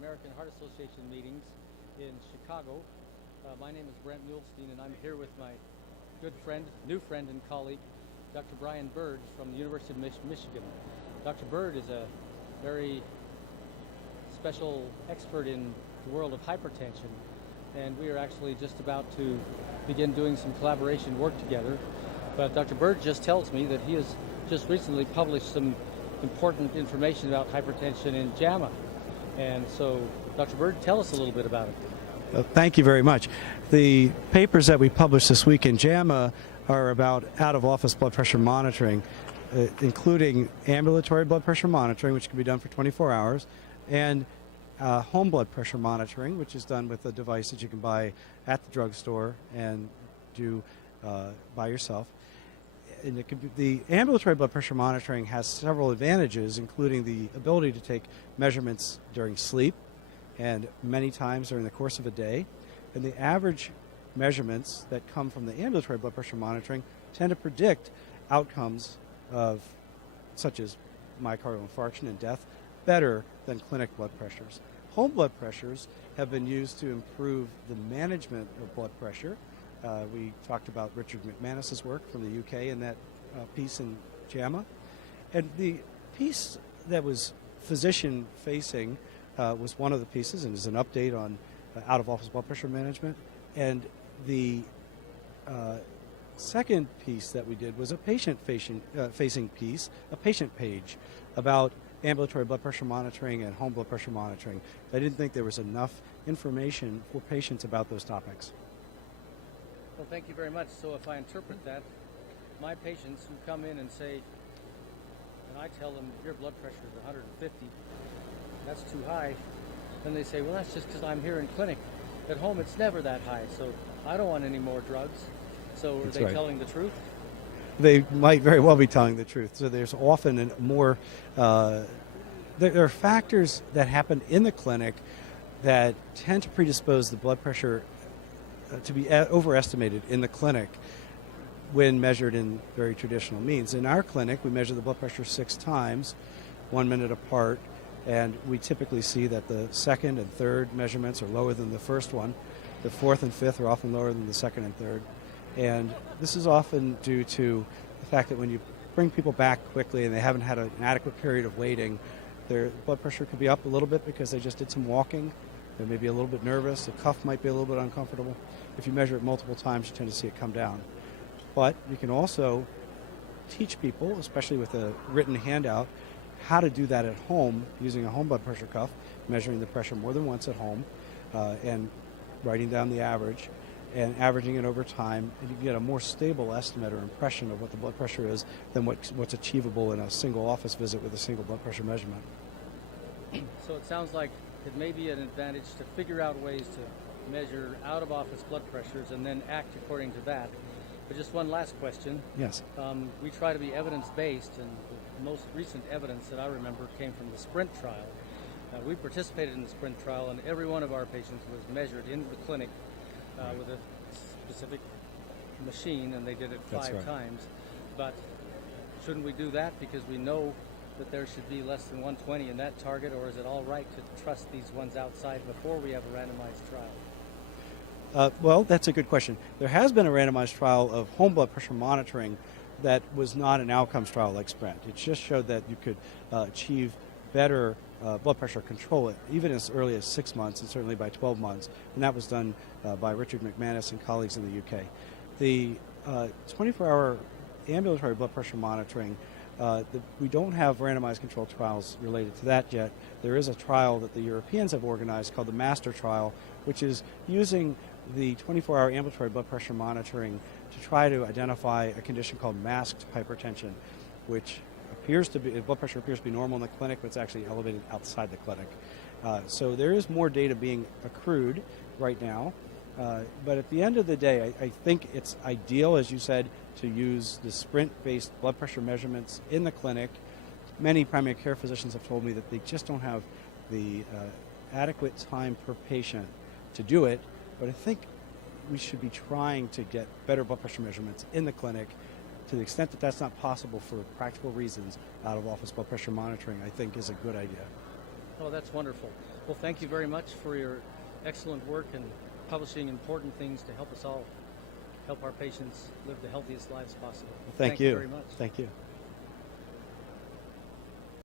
American Heart Association meetings in Chicago. My name is Brent Muhlestein, and I'm here with my good friend, new friend and colleague, Dr. Byrd from the University of Michigan. Dr. Byrd is a very special expert in the world of hypertension, and we are actually just about to begin doing some collaboration work together. But Dr. Byrd just tells me that he has just recently published some important information about hypertension in JAMA. And so, Dr. Byrd, tell us a little bit about it. Thank you very much. The papers that we published this week in JAMA are about out-of-office blood pressure monitoring, including ambulatory blood pressure monitoring, which can be done for 24 hours, and home blood pressure monitoring, which is done with a device that you can buy at the drugstore and do by yourself. And it could be, the ambulatory blood pressure monitoring has several advantages, including the ability to take measurements during sleep and many times during the course of a day. And the average measurements that come from the ambulatory blood pressure monitoring tend to predict outcomes of such as myocardial infarction and death better than clinic blood pressures. Home blood pressures have been used to improve the management of blood pressure. We talked about Richard McManus's work from the UK in that piece in JAMA. And the piece that was physician-facing was one of the pieces, and is an update on out-of-office blood pressure management. And the second piece that we did was a patient-facing piece, a patient page, about ambulatory blood pressure monitoring and home blood pressure monitoring. I didn't think there was enough information for patients about those topics. Well, thank you very much. So if I interpret that, my patients who come in and say, and I tell them your blood pressure is 150, that's too high, then they say, well, that's just because I'm here in clinic. At home, it's never that high, so I don't want any more drugs. So are they telling the truth? They might very well be telling the truth. So there's often more, there are factors that happen in the clinic that tend to predispose the blood pressure to be overestimated in the clinic when measured in very traditional means. In our clinic, we measure the blood pressure 6 times, 1 minute apart, and we typically see that the second and third measurements are lower than the first one. The fourth and fifth are often lower than the second and third. And this is often due to the fact that when you bring people back quickly and they haven't had an adequate period of waiting, their blood pressure could be up a little bit because they just did some walking. They may be a little bit nervous. The cuff might be a little bit uncomfortable. If you measure it multiple times, you tend to see it come down. But you can also teach people, especially with a written handout, how to do that at home using a home blood pressure cuff, measuring the pressure more than once at home, and writing down the average and averaging it over time, and you can get a more stable estimate or impression of what the blood pressure is than what's achievable in a single office visit with a single blood pressure measurement. So it sounds like it may be an advantage to figure out ways to measure out-of-office blood pressures and then act according to that. But just one last question. Yes. We try to be evidence-based, and the most recent evidence that I remember came from the SPRINT trial. We participated in the SPRINT trial, and every one of our patients was measured in the clinic with a specific machine, and they did it 5 times. But shouldn't we do that because we know that there should be less than 120 in that target, or is it all right to trust these ones outside before we have a randomized trial? Well, that's a good question. There has been a randomized trial of home blood pressure monitoring that was not an outcomes trial like SPRINT. It just showed that you could achieve better blood pressure control even as early as 6 months and certainly by 12 months. And that was done by Richard McManus and colleagues in the UK. The 24-hour ambulatory blood pressure monitoring, we don't have randomized controlled trials related to that yet. There is a trial that the Europeans have organized called the MASTER trial, which is using the 24-hour ambulatory blood pressure monitoring to try to identify a condition called masked hypertension, which appears to be, blood pressure appears to be normal in the clinic, but it's actually elevated outside the clinic. So there is more data being accrued right now. But at the end of the day, I think it's ideal, as you said, to use the SPRINT-based blood pressure measurements in the clinic. Many primary care physicians have told me that they just don't have the adequate time per patient to do it, but I think we should be trying to get better blood pressure measurements in the clinic. To the extent that that's not possible for practical reasons, out-of-office blood pressure monitoring, I think, is a good idea. Oh, that's wonderful. Well, thank you very much for your excellent work and publishing important things to help us all help our patients live the healthiest lives possible. Thank you very much. Thank you.